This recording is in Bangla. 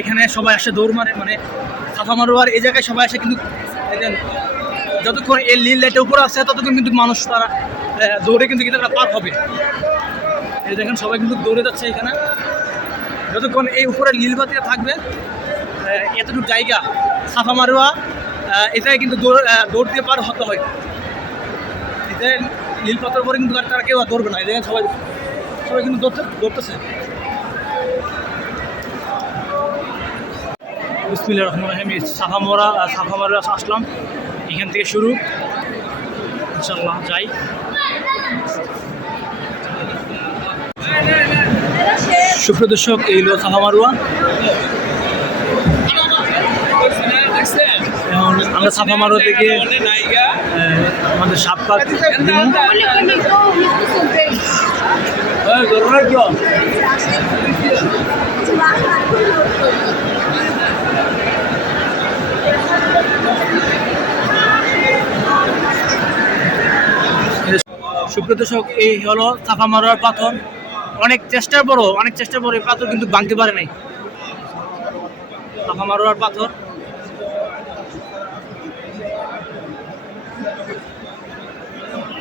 এখানে সবাই আসে দৌড় মারে, মানে সাফা মারোয়ার এই জায়গায় সবাই আসে, কিন্তু যতক্ষণ এই নীল লাইটের উপরে আছে ততক্ষণ কিন্তু মানুষ তারা দৌড়ে কিন্তু এটা পার হবে। এই দেখেন সবাই কিন্তু দৌড়ে যাচ্ছে এখানে, যতক্ষণ এই উপরে নীল বাতিটা থাকবে এতটুকু জায়গা সাফা মারোয়া এটাই কিন্তু দৌড় দিয়ে পার হতে হয়। এতে নীল পাথর পরে কিন্তু তারা কেউ আর দৌড়বে না। এই দেখেন সবাই সবাই কিন্তু দৌড়তেছে। বিসমিল্লাহির রহমানির রহিম। সাফা মারোয়া আসলাম, এখান থেকে শুরু, ইনশাআল্লাহ যাই। সুপ্রিয় দর্শক, এই হলো সাফা মারোয়া। আমরা সাফা মারোয়া থেকে আমাদের সাপ্তাহ সুপ্রিয় দর্শক, এই হলো সাফা মারোয়ার পাথর। অনেক চেষ্টার পর এই পাথর কিন্তু ভাঙতে পারে নাই। সাফা মারোয়ার পাথর